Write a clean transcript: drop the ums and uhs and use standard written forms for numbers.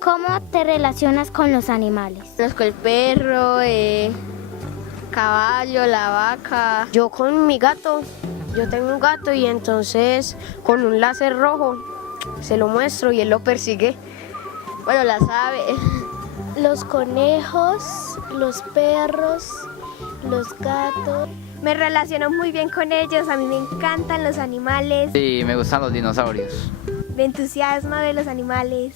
¿Cómo te relacionas con los animales? Conozco el perro, caballo, la vaca. Yo con mi gato, yo tengo un gato y entonces con un láser rojo se lo muestro y él lo persigue. Bueno, las aves. Los conejos, los perros, los gatos. Me relaciono muy bien con ellos, a mí me encantan los animales. Sí, me gustan los dinosaurios. Me entusiasma ver los animales.